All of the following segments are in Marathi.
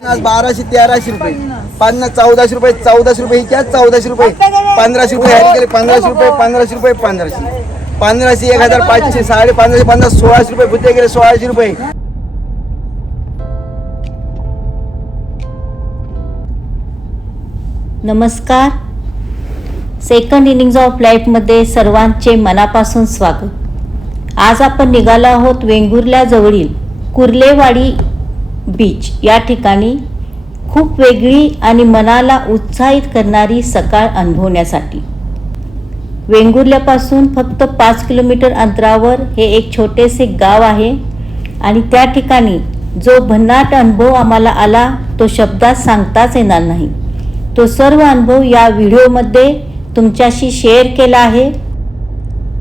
1200 1300 रुपये 50 1400 रुपये 1400 रुपये क्या 1400 रुपये 1500 रुपये 1500 रुपये 1500 रुपये 1500 1500 1500 1550 50 1600 रुपये बुद्धे गेले 1600 रुपये. नमस्कार. सेकंड इनिंग्स ऑफ लाईफमध्ये सर्वांचे मनापासून स्वागत. आज आपण निघालो आहोत वेंगुर्ल्या जवळील कुर्लेवाडी बीच या ठिकाणी खूप वेगळी आणि मनाला उत्साहित करणारी सकाळ अनुभवण्यासाठी. वेंगुर्ल्यापासून फक्त 5 किलोमीटर अंतरावर हे एक छोटेसे गाव आहे आणि त्या ठिकाणी जो भन्नाट अनुभव आम्हाला आला तो शब्दात सांगताच येणार नाही. तो सर्व अनुभव या व्हिडिओमध्ये तुमच्याशी शेअर केला आहे.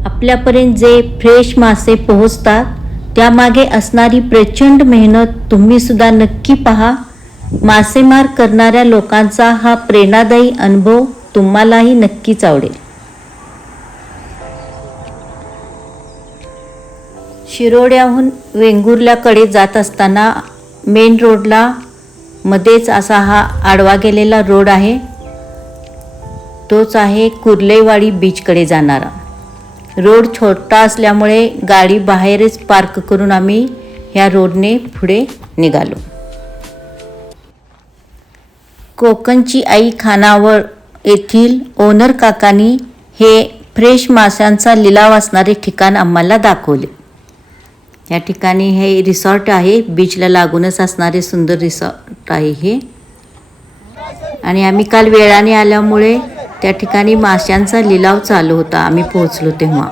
आपल्यापर्यंत जे फ्रेश मासे पोहोचतात त्यामागे असणारी प्रचंड मेहनत तुम्ही सुद्धा नक्की पहा. मासेमार करणाऱ्या लोकांचा हा प्रेरणादायी अनुभव तुम्हालाही नक्कीच आवडेल. शिरोड्याहून वेंगुर्ल्याकडे जात असताना मेन रोडला मध्येच असा हा आडवा गेलेला रोड आहे. तोच आहे कुर्लेवाडी बीचकडे जाणारा रोड. छोटा असल्यामुळे गाडी बाहेरच पार्क करून आम्ही ह्या रोडने पुढे निघालो. कोकणची आई खानावळ येथील ओनर काकांनी हे फ्रेश माशांचा लिलाव असणारे ठिकाण आम्हाला दाखवले. या ठिकाणी हे रिसॉर्ट आहे, बीचला लागूनच असणारे सुंदर रिसॉर्ट आहे हे. आणि आम्ही काल वेळाने आल्यामुळे त्या ठिकाणी माशांचा लिलाव चालू होता. आम्ही पोहोचलो तेव्हा.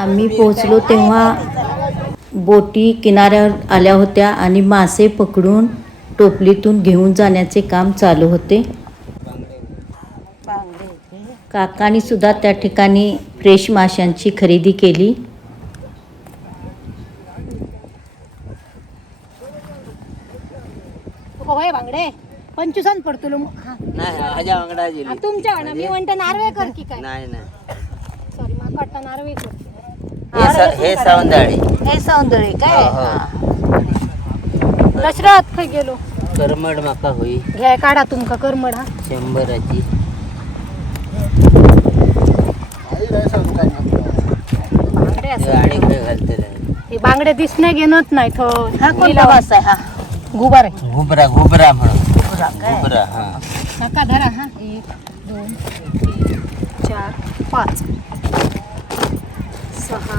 आम्ही पोहोचलो तेव्हा बोटी किनाऱ्यावर आल्या होत्या आणि मासे पकडून टोपलीतून घेऊन जाण्याचे काम चालू होते. काकांनी सुद्धा त्या ठिकाणी फ्रेश माशांची खरेदी केली. होय बांगडे 25 पडतो नाही माझ्या बांगडा दिली तुमच्या मी म्हणतो नार्वेकर की काय. नाही सॉरी मला वाटतं नार्वेकर. हे सौंदळी हे सौंदर्य काय. दशरथ खय गेलो करमड माका होई घ्या काढा तुमका करमड. हा 100ची आणि काय घालते हे बांगडे दिसणे घेणत नाही तो. हा कोणता मासा आहे? हा गुबार आहे. घुबरा घुबरा म्हणून घुबरा. हा नका धरा. हा 1 2 3 4 5 6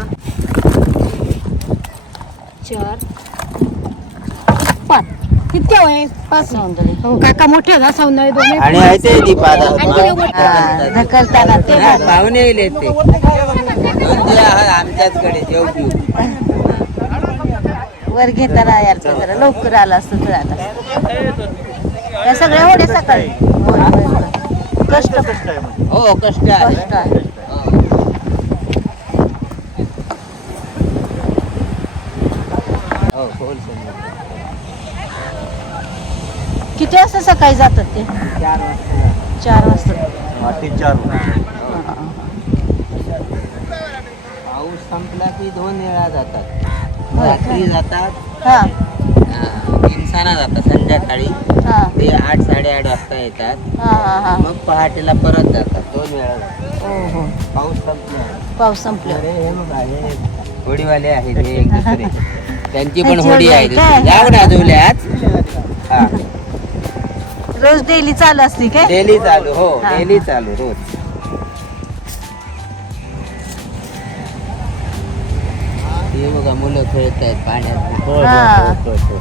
4 5 किती होय 5 सौंदर्य. हो काका मोठे जा सौंदर्य दोन आणि आहे ते दीपादा ढकलताना ते पाहुणे येले ते आमच्याचकडे जेव पिऊ वर घेताना यार जरा लवकर आला असतं तर. आता या सगळ्या होड्या सकाळी. कष्ट हो कष्ट आहे कष्ट आहे. हो होलसेल किती वाजता सकाळी जातात ते? 4 वाजता. पाऊस संपला की 2 वेळा जातात. होय. रात्री जातात, हा दिवसाना जातात. संध्याकाळी हा ते 8-8:30 वाजता येतात. हा हा हा. मग पहाटेला परत जातात. 2 वेळा जातात. हो हो. पाऊस संपला. पाऊस संपला. अरे हे बघा, हे होडीवाले आहेत हे एक दुसरे. त्यांची पण त्यांची होडी होडी आहे आहे दुसरी. काय? जाऊ ना जुल्याच. हा रोज डेली चालू असते काय? डेली चालू. हो हा. डेली चालू रोज. हे बघा मुलं खेळत आहेत पाण्यात. पळ, हा. पळ, पळ, पळ.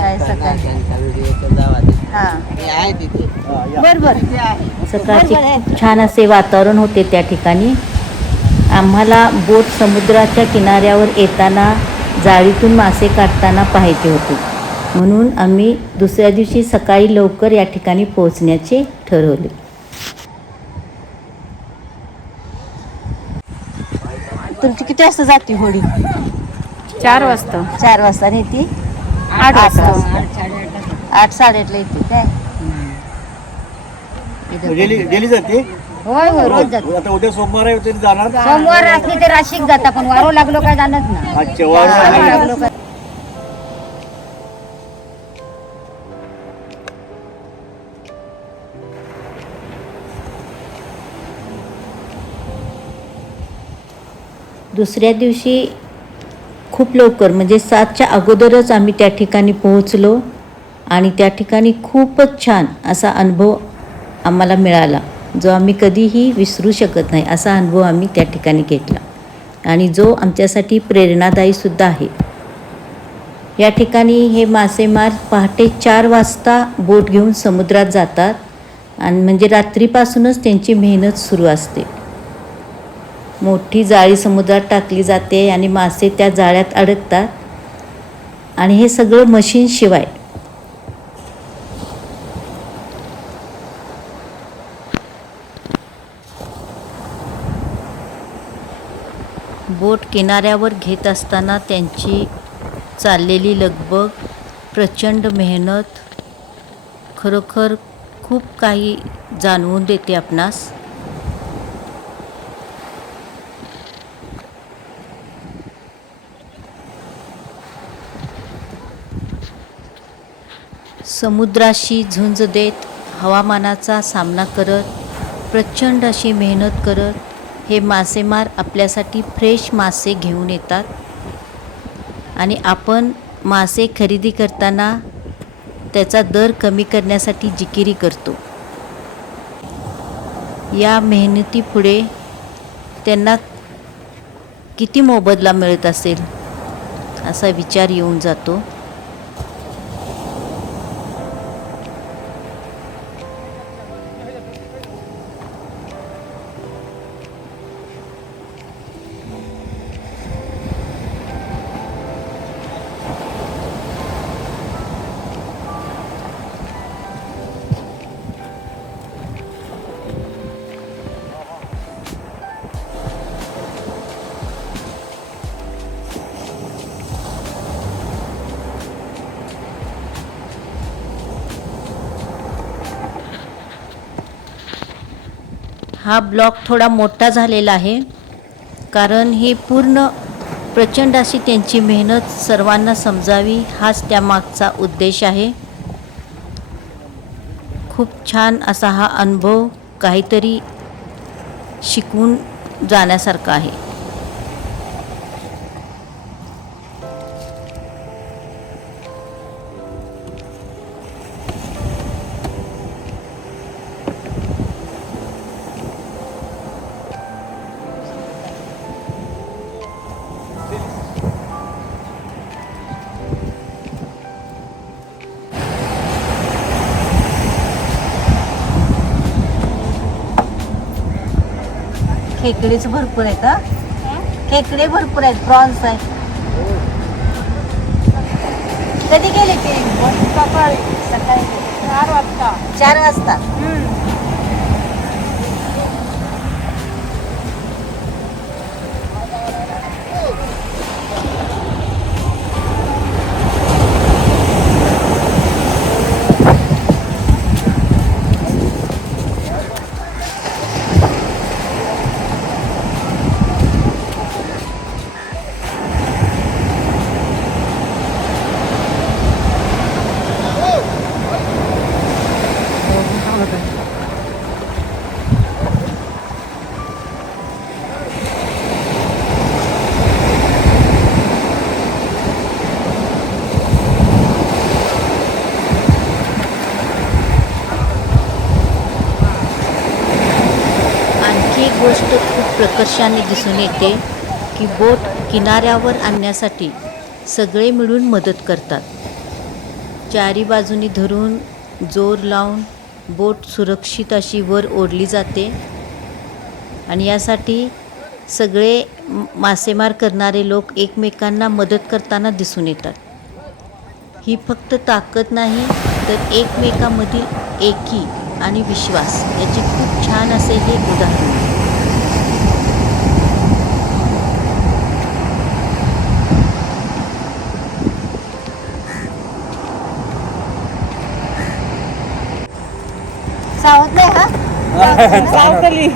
काय सकाळी? त्यांचा व्हिडिओ जावा तिथे. हा मी आहे तिथे. बरोबर. सकाळचे खूप छान असे वातावरण होते त्या ठिकाणी. आम्हाला बोट समुद्राच्या किनाऱ्यावर येताना जाळीतून मासे काढताना पाहायचे होते, म्हणून आम्ही दुसऱ्या दिवशी सकाळी लवकर या ठिकाणी पोहोचण्याचे ठरवले. तुमची किती वाजता जाते होडी? 4 वाजता. 4 वाजता आणि ती 8 वाजता. 8-8:30 ला येते काय? डेली जाते. होय होय रोज जातो. आता उद्या सोमवार आहे तरी जाणार. सोमवार असली तर राशीक जाता, पण वारो लागलो काय जाणत ना. अच्छा, वारो लागलो काय. दुसऱ्या दिवशी खूप लवकर म्हणजे 7च्या अगोदरच आम्ही त्या ठिकाणी पोहोचलो आणि त्या ठिकाणी खूपच छान असा अनुभव आम्हाला मिळाला, जो आम्ही कधीही विसरू शकत नाही असा अनुभव आम्ही त्या ठिकाणी घेतला आणि जो आमच्यासाठी प्रेरणादायीसुद्धा आहे. या ठिकाणी हे मासेमार पहाटे 4 वाजता बोट घेऊन समुद्रात जातात आणि म्हणजे रात्रीपासूनच त्यांची मेहनत सुरू असते. मोठी जाळी समुद्रात टाकली जाते आणि मासे त्या जाळ्यात अडकतात आणि हे सगळं मशीनशिवाय. बोट किनाऱ्यावर घेत असताना त्यांची चाललेली लगबग, प्रचंड मेहनत खरोखर खूप काही जाणवून देते आपणास. समुद्राशी झुंज देत, हवामानाचा सामना करत, प्रचंड अशी मेहनत करत हे मासेमार आपल्यासाठी फ्रेश मासे घेऊन येतात आणि आपण मासे खरेदी करताना त्याचा दर कमी करण्यासाठी जिकिरी करतो. या मेहनतीपुढे त्यांना किती मोबदला मिळत असेल असा विचार येऊन जातो. हा ब्लॉग थोडा मोठा झालेला आहे कारण ही पूर्ण प्रचंड अशी त्यांची मेहनत सर्वांना समजावी हाच त्यामागचा उद्देश आहे. खूप छान असा हा अनुभव काहीतरी शिकवून जाण्यासारखा आहे. खेकडेच भरपूर आहेत हा. खेकडे भरपूर आहेत, प्रॉन्स आहेत. कधी गेले ते? सकाळी सकाळी 4 वाजता 4 वाजता. आणखी एक गोष्ट खूप प्रकर्षाने दिसून येते की बोट किनाऱ्यावर आणण्यासाठी सगळे मिळून मदत करतात. चारी बाजूनी धरून जोर लावून बोट सुरक्षित अशी वर ओढली जाते आणि यासाठी सगळे मासेमार करणारे लोक एकमेकांना मदत करताना दिसून येतात. ही फक्त ताकद नाही तर एकमेकांमधील एकी आणि विश्वास याचे खूप छान असे हे उदाहरण आहे. सावत नाही हा? सावतली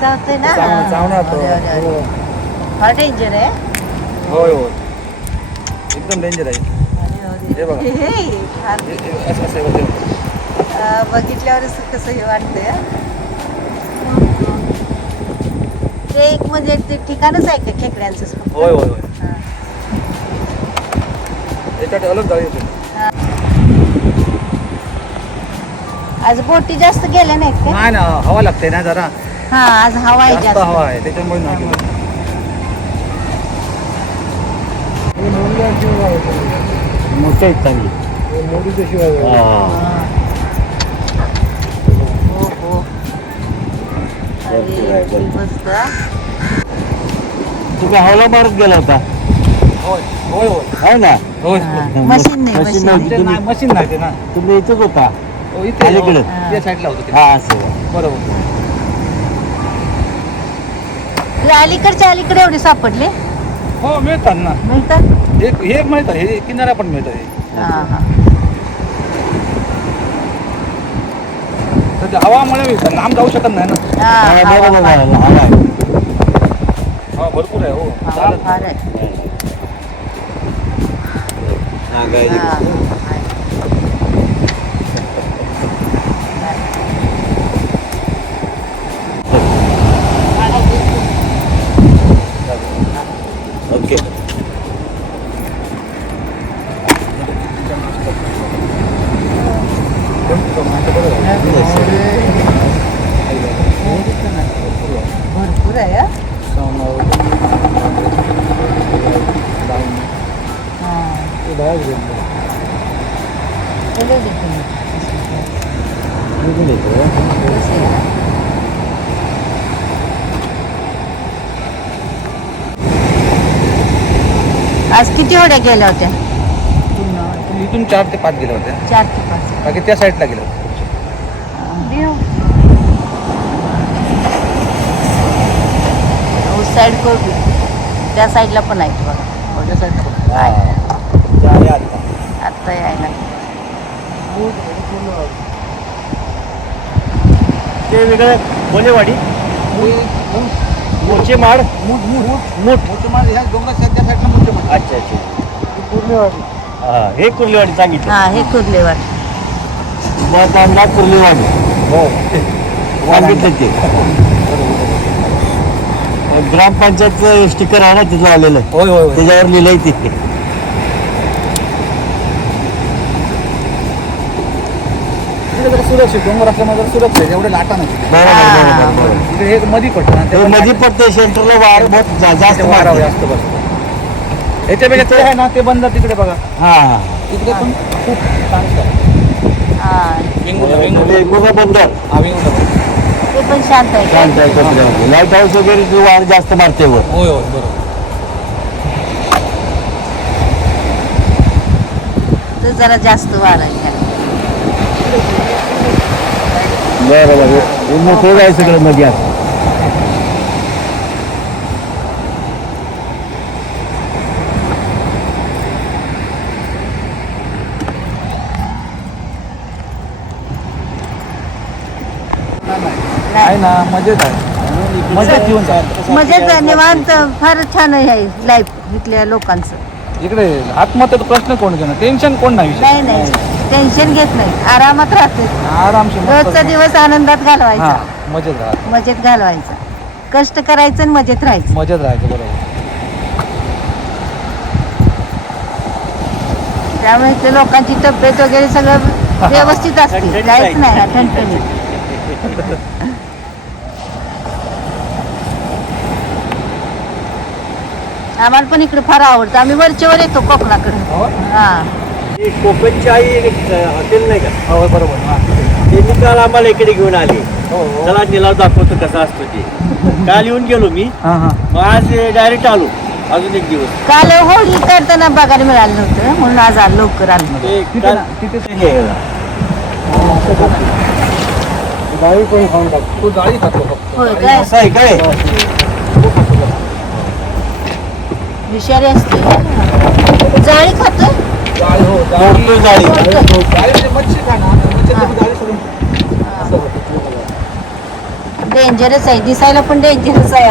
सावतय ना? चावणार तो. अरे, अरे, अरे. फार डेंजर आहे. होय होय एकदम डेंजर आहे. हे बघा. फार असं असं होतं. बघितल्यावरच कसं हे वाटतंय हं. ते एक म्हणजे ते ठिकाणच आहे का खेकड्यांचं फक्त? होय होय होय हां. याच्यात अलग जाळी येते. आज बोटी जास्त गेल्या नाहीत का? नाही ना हवा लागते ना जरा हा आज हवा आहे जास्त जास्त. हवा आहे त्याच्यामुळे नाही गेलो. मोठ्या आहेत चांगली. हो हो. अरे मस्त. तुम्ही हवाला मारत गेला होता होय होय होय आहे ना? होय हां. मशीन नाही मशीन मशीन नव्हती. नाही. ते नाही मशीन नाही ते ना तुम्ही इथंच होता हो, इथे अलीकडे. हो, त्या साईडला होतं ते. हा असं बरोबर हे अलीकडच्या अलीकडे एवढे सापडले हो मिळतात ना. मिळतात. हे मिळतात हे किनारा पण मिळतात हे. हां हां. तर ते हवामुळे मिळतात लांब जाऊ शकत नाही ना. हा, हां, बरोबर हवा आहे. हवा आहे. हवा भरपूर आहे हो हवा चालत फार आहे. हा, गायली. हां, आहे. ओके. भरपूर आहे हं? हां. चलो देखील. कसं आहे ना? आज किती होड्या गेल्या होत्या? इथून 4 ते 5 गेल्या होत्या 4 ते 5. बाकी त्या साईडला गेल्या होत्या. उस साईड करू त्या साईडला पण आहेत बघा. हो, त्या साईडला पण. आहे. आत्ता यायला. ते वेगळं बोलेवाडी मोठे माड मोठे माल ह्या डोंगराच्या त्या साईडला मोठे माल. अच्छा अच्छा. हा हे कुर्लेवाडी सांगितलं. हा हे कुर्लेवाड. बांधला कुर्लेवाडी हो सांगितलं ते. ग्रामपंचायतचं स्टिकर आहे ना तिथं आलेलं होय होय होय. त्याच्यावर लिहिलंय ते. इकडे जरा सुरक्षित डोंगर असल्यामुळे जरा सुरक्षित एवढे लाटा नाही. बरोबर बरोबर. इकडे हे मध्ये पडतं ना ते त्यामुळे मध्ये पडते सेंटरला वार बहुत जास्त ते वारा मारते. जास्त बसतो. याच्यापेक्षा ते आहे ना ते बंद तिकडे बघा हा तिकडे पण खूप शांत आहे. हा वेंगुर्ला ते वेंगुर्ला पूर्ण बंद हा वेंगुर्ला ते पण शांत आहे. शांत आहे कपड्यामध्ये. लाईट हाऊस वगैरे जो वार जास्त मारते वर. होय होय बरोबर. तर जरा जास्त वाढायला. बरं बरं मोकळं आहे सगळं मध्ये असं. आहे ना मजेत आहे मजेत जीवन चालतं. म्हणजे निवांत फार छान आहे लाईफ इथल्या लोकांचं. इकडे आत्महत्याचा प्रश्न कोण घेणार टेन्शन कोण नाही नाही नाही टेन्शन घेत नाही, आरामात राहते. आरामशी रोजचा दिवस आनंदात घालवायचा, मजेत राहत मजेत घालवायचा, कष्ट करायचं आणि मजेत राहायचं. मजेत राहायचं बरोबर. त्यामुळे इथल्या लोकांची तब्येत वगैरे सगळं व्यवस्थित असते, काहीच नाही ठणठणीत. आम्हाला पण इकडे फार आवडतं, आम्ही वरचेवर येतो कोकणाकडे. हा कोकणची आई हॉटेल नाही का? हो बरोबर. त्यांनी काल आम्हाला इकडे घेऊन आले. हो चला निलाव दाखवतो कसा असतो ते. काल येऊन गेलो मी, मग आज डायरेक्ट आलो अजून एक दिवस. काल होळी करताना बघायला मिळालं नव्हतं म्हणून आज लवकर आलो. डाळी पण खाऊन टाकतो. तू डाळी खातो फक्त. होय काय? असं आहे काय? विषारी असते. जाळी खातो. डाळी हो मोठी डाळी. म्हणजे मच्छी खाणार मच्छी डाळी सोडून डेंजरच आहे, दिसायला पण डेंजरच आहे.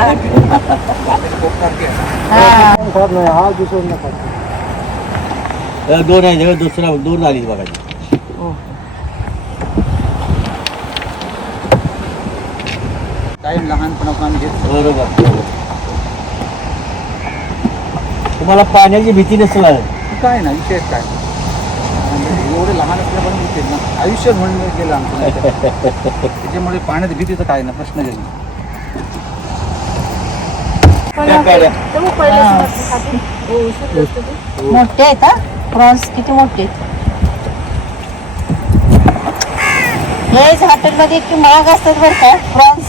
हा दोन आहे दुसरा दोन झाली बघा. टाइम लहानपणापासून आम्ही घेतो. बरोबर. तुम्हाला पाण्याची भीती नसेल आहे? काय ना विशेष काय म्हणजे एवढे लहान असल्यापासून विशेष ना आयुष्य म्हणून गेलं आमचं. त्याच्यामुळे पाण्यात भीतीचं काय ना प्रश्न गेला. मोठे आहेत हा प्रॉन्स, किती मोठे आहेत. हे हॉटेलमध्ये इतके महाग असतात बरं का प्रॉन्स,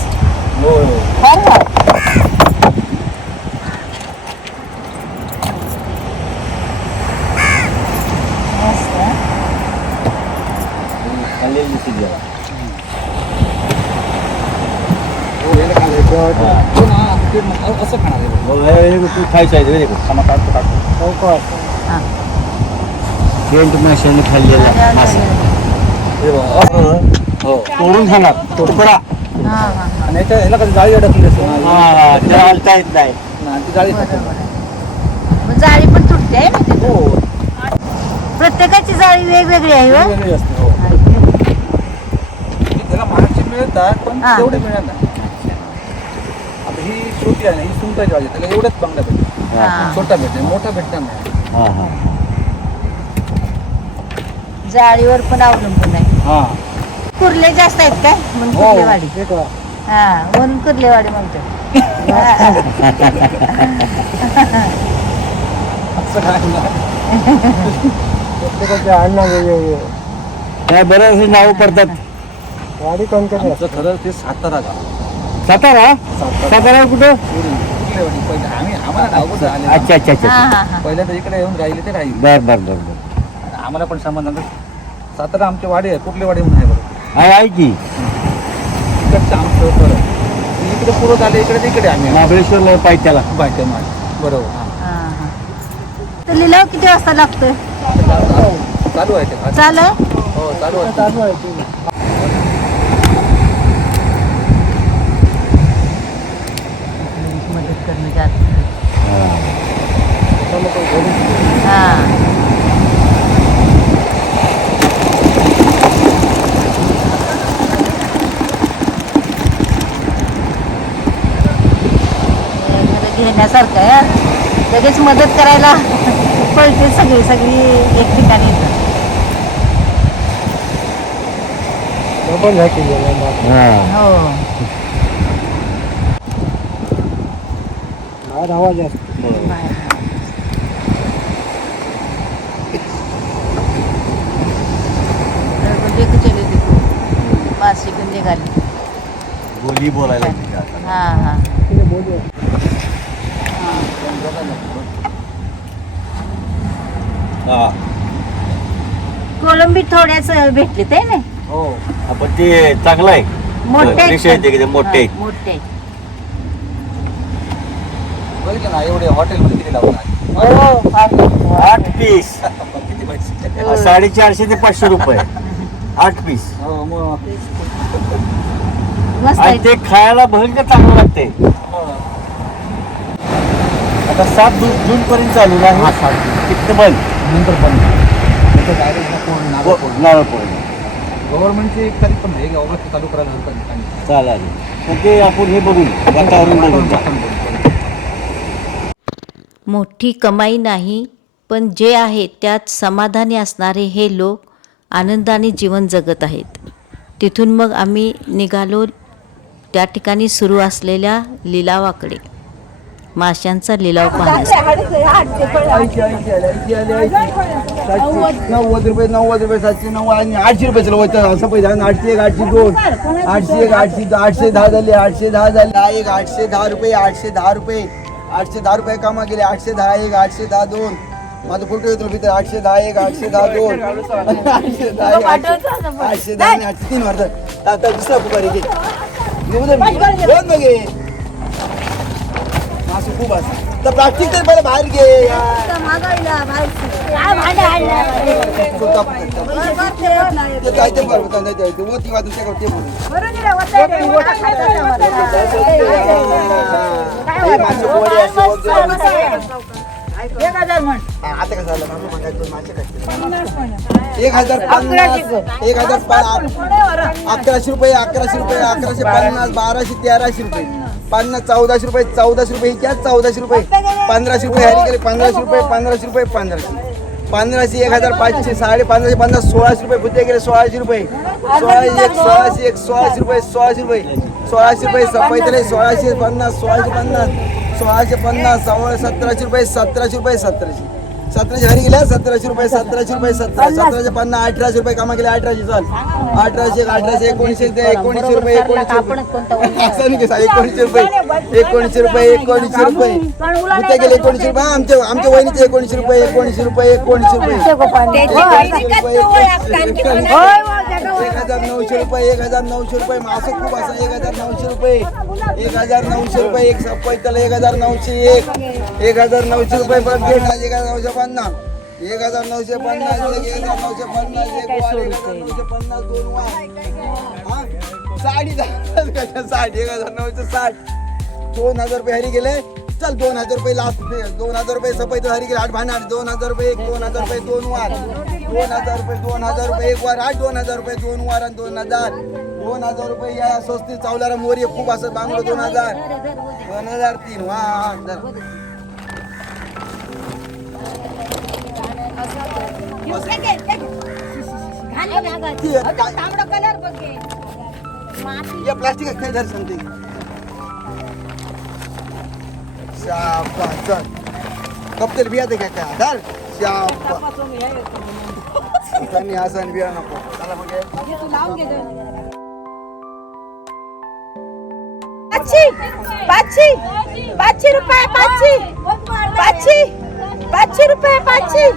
फार महाग. मस्त, हा? असं खाणार तू खायचं आहे हा. सेंट माशाने खाल्लेला मासा. हो तोडून खाणार तुकडा. हा, हा. आणि याला कधी जाळी अडकली असेल ना त्याला हलता येत नाही. ती जाळी खाते. बरोबर आहे. मग जाळी पण तुटते आहे ना तिथं? हो प्रत्येकाची जाळी वेगवेगळी आहे हो. वेगळी असते. हो त्याला महागची मिळतात पण हा. तेवढे मिळत नाही. आता ही छोटी आहे ना ही सुंटाची भाजी त्याला एवढंच बांगडा भेटतो. हा. छोटा भेटते मोठा भेटणार नाही. जाळीवर पण अवलंबून आहे. हा कुर्ले जास्त आहेत काय म्हणून हो कुर्लेवाडी. हा म्हणून कुर्लेवाडी म्हणतो. असं काय ना काय बरेच नाव पडतात. आमचं खरं ते सातारा गाव. सातारा. सातारा कुठं? कुर्लेवाडी पहिले आम्हाला गाव आले. अच्छा अच्छा अच्छा. हा हा हा. पहिल्यांदा इकडे येऊन राहिले ते राहिले. बर बर बर बर. आम्हाला पण संबंध सातारा आमची वाडी आहे कुर्लेवाडी म्हणून आहे बरोबर. आहे की इकडचं आमचं बरं इकडे पुरत आले इकडे तिकडे आम्ही महाबळेश्वरला पायथ्याला. बायका मार बरोबर. हा, हा. तर लिलाव किती वाजता लागतोय? चालू आहे ते. चालू आहे? हो चालू आहे. मदत करणं जात. हा घेण्यासारखं आहे. लगेच मदत करायला पळते सगळी सगळी एक ठिकाणी येतात. हो आवाज आहे. लेके चले देखो मासी पण निघाली. बोली बोलायला. हा हा कोलंबी थोड्याच भेटले ते ना हो आपण ते चांगलं आहे मोठे विषय आहे ते मोठे आहेत. मोठे बघितलं ना एवढे हॉटेलमध्ये किती लावणार 8 पीस किती पैसे 450 ते 500 रुपये 8 पीस हो मग मस्त आणि आहे. ते खायला भयंकर चांगलं लागते आता 7 जून पर्यंत चालू आहे तिथं बंद नंतर पण नारळ पौर्णिमा गव्हर्नमेंटची एक तारीख पण आहे ऑगस्ट चालू करायला हरकत चालेल तर ते आपण हे बघू वातावरण बघून मोठी कमाई नाही पण जे आहे त्यात समाधानी असणारे हे लोक आनंदाने जीवन जगत आहेत. तिथून मग आम्ही निघालो त्या ठिकाणी सुरू असलेल्या लिलावाकडे, माशांचा लिलाव पाहण्यासाठी. 90 रुपये 709 आणि 800 रुपये चला होतं असं पैसे 801 802 801 810 झाले 810 झाले एक 810 रुपये 810 रुपये 810 रुपये कामा गेले 810 एक 810 2 माझा फोटो येतो भीतर 810 एक 810 2 810 आणि 803 वाटतं आता दुसरा पुकार घे दोन बघे मासू खूप असं तर प्लास्टिक तर पहिले बाहेर घे काय ते बरोबर नाही ते वोती वाजून ते आता कसं झालं मामा काय दोन मासे खायचे 1050 1100 रुपये 1150 1200 1300 रुपये 50 1400 रुपये 1400 रुपये क्या 1400 रुपये 1500 रुपये हरी गेले 1500 रुपये 1500 रुपये 1500 1500 1500 550 1600 रुपये बुद्धे गेले 1600 रुपये 1600 रुपये 1600 रुपये 1650 1700 रुपये 1700 हरी गेल्या 1700 रुपये 1750 1800 रुपये कामा गेले 1800 चाल 1800 1900 रुपये 1900 रुपये कुठे गेले 1900 रुपये आमच्या वहिनीचे 1900 रुपये 1900 रुपये 1900 रुपये 1900 रुपये मासं खूप असं 1900 रुपये 1900 रुपये एक सप्पई त्याला 1901 1900 रुपये परत घेऊन 1950 1950 दोन वार साडी 1960 2000 रुपये हरी गेले चल 2000 रुपये लास्ट 2000 रुपये सफाई तर हरी गेले 8 भांडा 2000 रुपये 2000 रुपये दोन वार 2000 रुपये एक वार 2000 रुपये दोन वार आणि 2000 रुपये या स्वस्ती चावलारा मोरी खूप असं बांगलो 2003 वा या प्लास्टिक काय धर सांगते चल कपतेल बिया दे काय धर त्यांनी असं बिया नको चला मग पाचशे रुपये 500 रुपये 500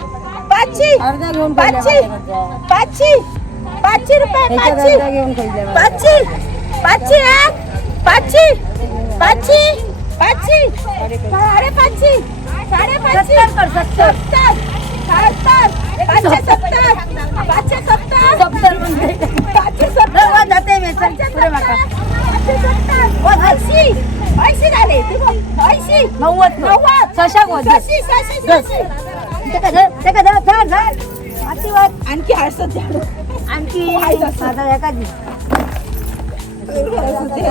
आणखी हसत आणखी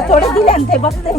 थोडे दिले आणि ते बघते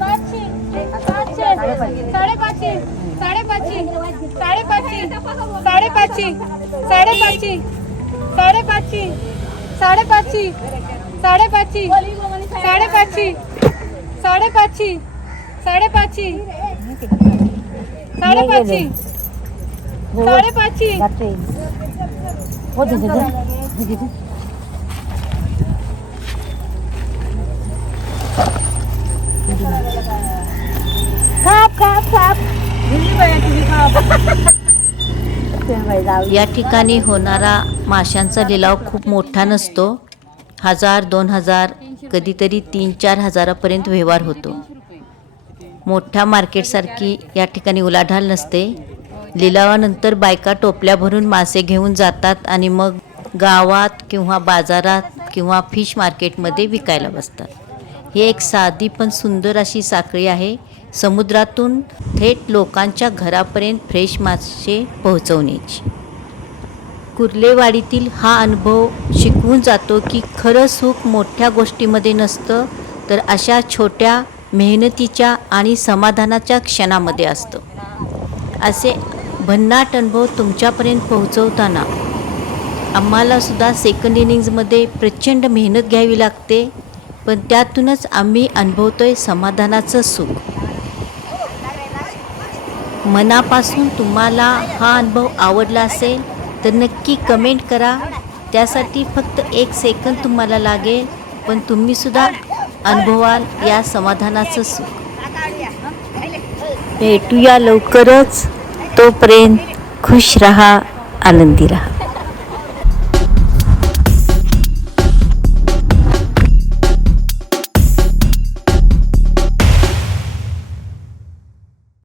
500 या ठिकाणी होणारा माशांचा लिलाव खूप मोठा नसतो. 1000-2000 कधीतरी 3-4 हजारापर्यंत व्यवहार होतो. मोठ्या मार्केटसारखी या ठिकाणी उलाढाल नसते. लिलावानंतर बायका टोपल्या भरून मासे घेऊन जातात आणि मग गावात किंवा बाजारात किंवा फिश मार्केटमध्ये विकायला बसतात. ही एक साधी पण सुंदर अशी साखळी आहे, समुद्रातून थेट लोकांच्या घरापर्यंत फ्रेश मासे पोहोचवण्याची. कुर्लेवाडीतील हा अनुभव शिकवून जातो की खरं सुख मोठ्या गोष्टीमध्ये नसतं, तर अशा छोट्या मेहनतीच्या आणि समाधानाच्या क्षणामध्ये असतं. असे भन्नाट अनुभव तुमच्यापर्यंत पोहोचवताना आम्हालासुद्धा सेकंड इनिंग्जमध्ये प्रचंड मेहनत घ्यावी लागते, पण त्यातूनच आम्ही अनुभवतोय समाधानाचं सुख. मनापासून तुम्हाला हा अनुभव आवडला असेल तर नक्की कमेंट करा. त्यासाठी फक्त 1 सेकंद तुम्हाला लागेल, पण तुम्हीसुद्धा अनुभवाल या समाधानाचं सुख. भेटूया लवकरच. तोपर्यंत खुश रहा, आनंदी रहा.